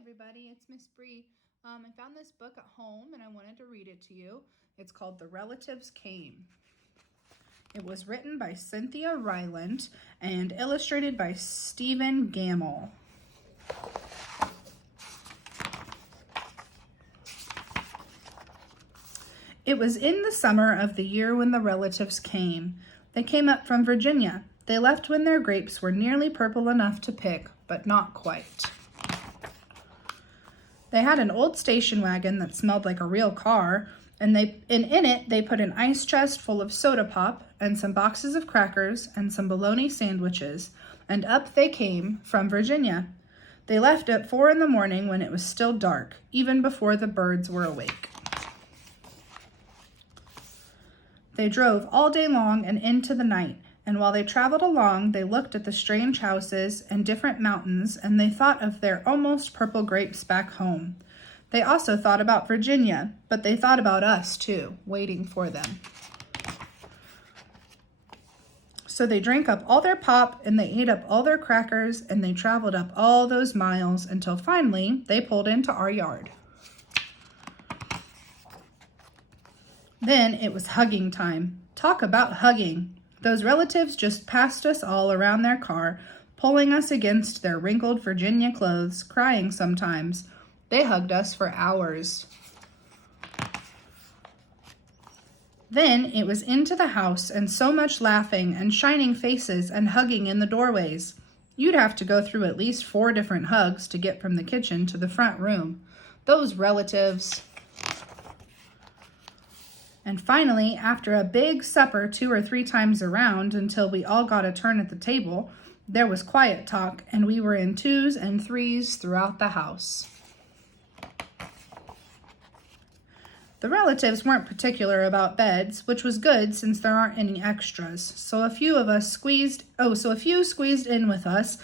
everybody, it's Miss Bree. I found this book at home and I wanted to read it to you. It's called The Relatives Came. It was written by Cynthia Rylant and illustrated by Gammell. It was in the summer of the year when the relatives came. They came up from Virginia. They left when their grapes were nearly purple enough to pick, but not quite. They had an old station wagon that smelled like a real car, and in it they put an ice chest full of soda pop and some boxes of crackers and some bologna sandwiches, and up they came from Virginia. They left at 4 a.m. when it was still dark, even before the birds were awake. They drove all day long and into the night, and while they traveled along, they looked at the strange houses and different mountains, and they thought of their almost purple grapes back home. They also thought about Virginia, but they thought about us too, waiting for them. So they drank up all their pop, and they ate up all their crackers, and they traveled up all those miles until finally they pulled into our yard. Then it was hugging time. Talk about hugging. Those relatives just passed us all around their car, pulling us against their wrinkled Virginia clothes, crying sometimes. They hugged us for hours. Then it was into the house and so much laughing and shining faces and hugging in the doorways. You'd have to go through at least 4 different hugs to get from the kitchen to the front room. Those relatives. And finally, after a big supper 2 or 3 times around until we all got a turn at the table, there was quiet talk, and we were in 2s and 3s throughout the house. The relatives weren't particular about beds, which was good since there aren't any extras. So a few squeezed in with us,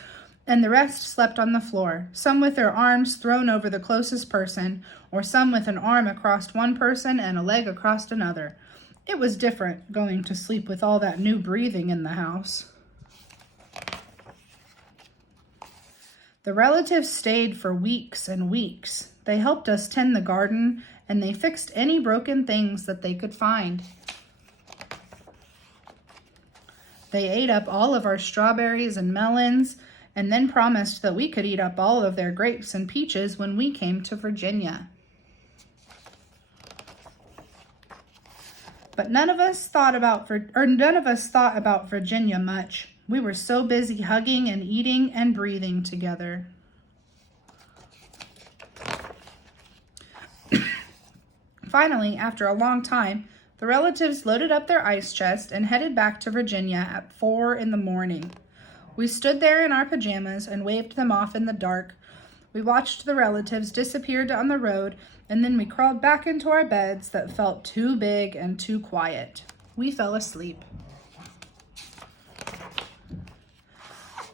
and the rest slept on the floor, some with their arms thrown over the closest person, or some with an arm across one person and a leg across another. It was different going to sleep with all that new breathing in the house. The relatives stayed for weeks and weeks. They helped us tend the garden, and they fixed any broken things that they could find. They ate up all of our strawberries and melons, and then promised that we could eat up all of their grapes and peaches when we came to Virginia. But none of us thought about Virginia much. We were so busy hugging and eating and breathing together. Finally, after a long time, the relatives loaded up their ice chest and headed back to Virginia at 4 a.m. We stood there in our pajamas and waved them off in the dark. We watched the relatives disappear down the road, and then we crawled back into our beds that felt too big and too quiet. We fell asleep.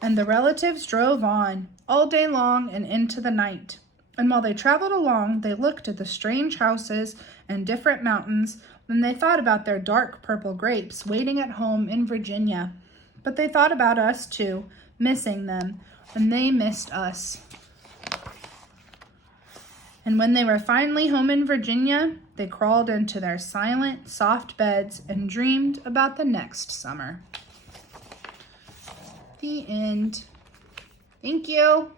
And the relatives drove on all day long and into the night. And while they traveled along, they looked at the strange houses and different mountains, and they thought about their dark purple grapes waiting at home in Virginia. But they thought about us too, missing them, and they missed us. And when they were finally home in Virginia, they crawled into their silent, soft beds and dreamed about the next summer. The end. Thank you.